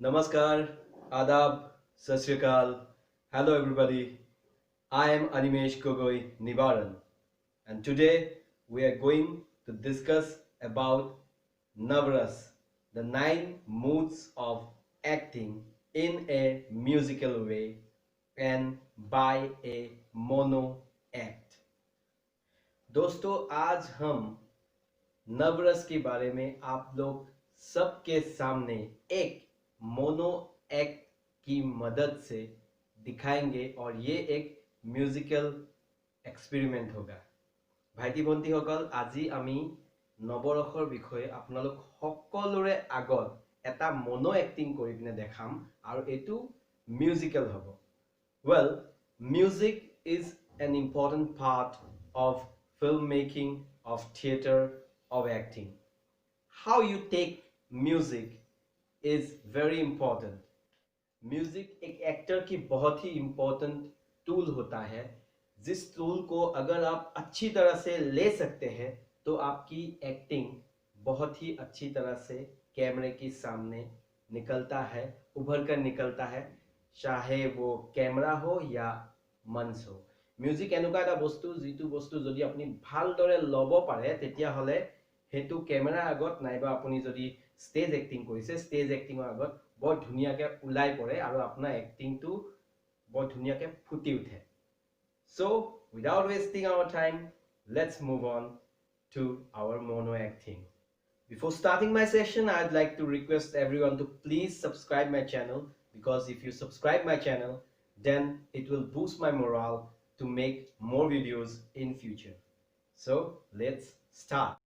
Namaskar, Adab, Sat Shri Akal. Hello everybody. I am Animesh Gogoi Nivaran, and today we are going to discuss about Navras, the 9 moods of acting in a musical way and by a mono act. दोस्तों आज हम नवरस के बारे में आप लोग सबके सामने एक मोनो एक्ट की मदद से दिखाएंगे और ये एक म्यूजिकल एक्सपेरिमेंट होगा ভাইটি ভণ্টিসকল আজি আমি নৱৰসৰ বিষয়ে আপোনালোক সকলোৰে আগত এটা মনো এক্টিং কৰি কিনে দেখাম আৰু এটো মিউজিক্যাল হ'ব well music is an important part of filmmaking of theater of acting how you take music is very important music एक एक्टर की बहुत ही इम्पोर्टेंट टूल होता है जिस टूल को अगर आप अच्छी तरह से ले सकते हैं तो आपकी एक्टिंग बहुत ही अच्छी तरह से कैमरे के सामने निकलता है उभर कर निकलता है चाहे वो कैमरा हो या मंच हो म्यूजिक एनुका এটা বস্তু যেটো বস্তু যদি আপনি ভালদৰে লব পাৰে তেতিয়া হলে হেতু ক্যামেৰা আগত নাইবা আপুনি যদি স্টেজ এক্টিং কৰিছে স্টেজ এক্টিংৰ আগত বৰ ধুনিয়াকে উলাই পৰে আৰু আপোনাৰ এক্টিংটো বৰ ধুনিয়াকে ফুটি উঠে So, without wasting our time, let's move on to our mono acting. Before starting my session, I'd like to request everyone to please subscribe my channel because if you subscribe my channel, then it will boost my morale to make more videos in future. So, let's start.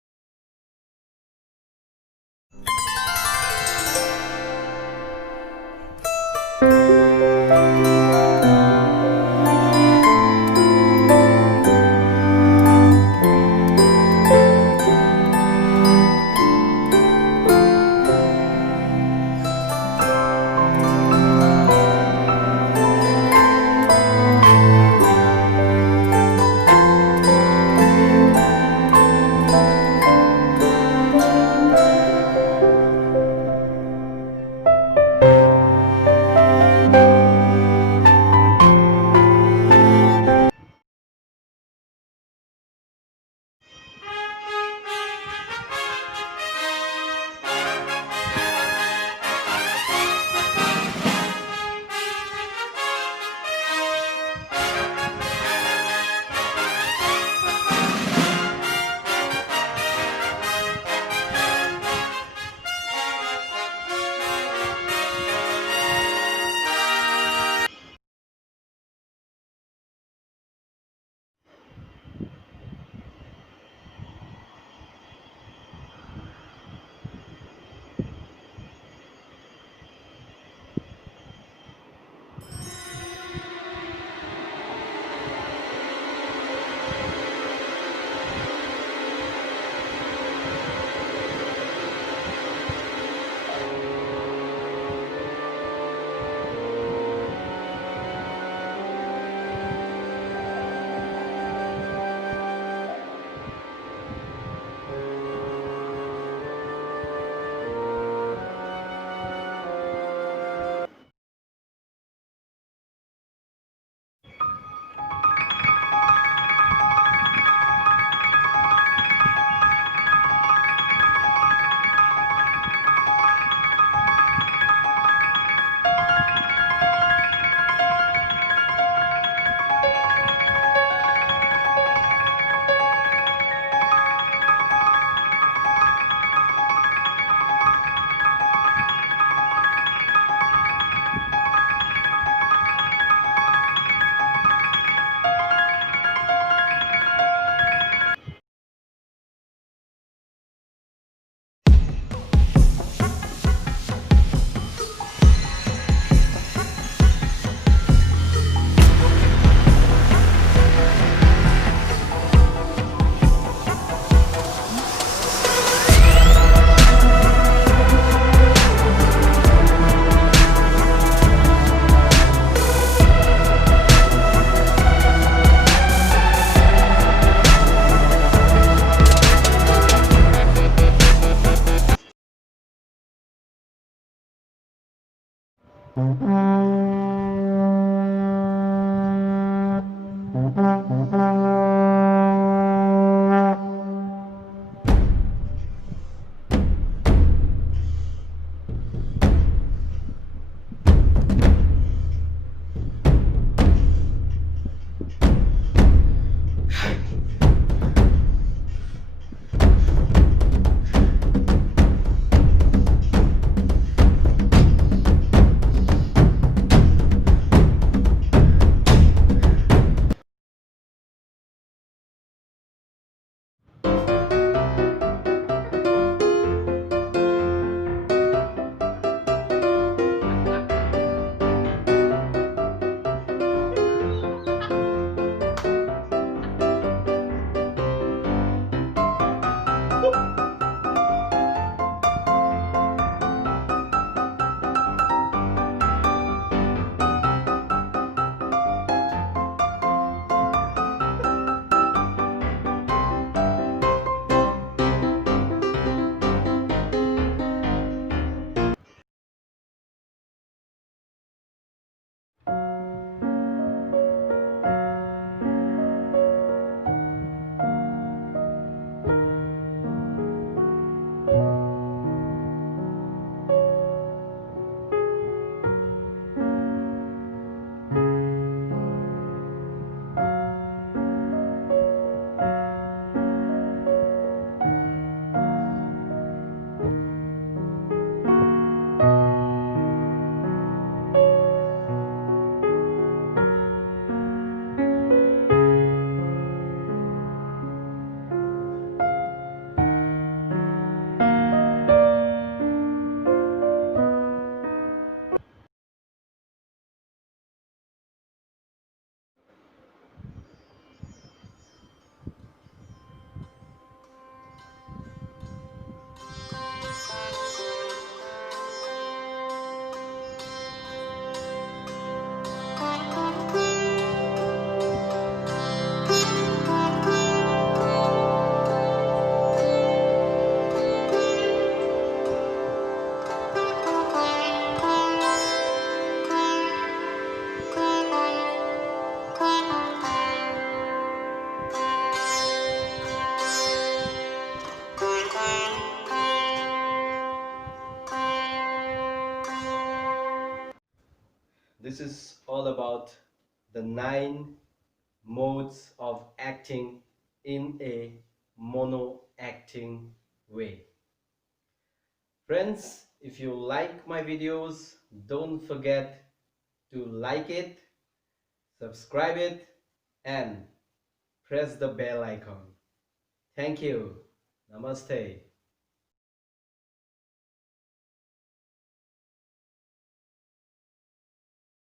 This is all about the 9 modes of acting in a mono acting way. Friends, if you like my videos, don't forget to like it, subscribe it, and press the bell icon. Thank you. Namaste.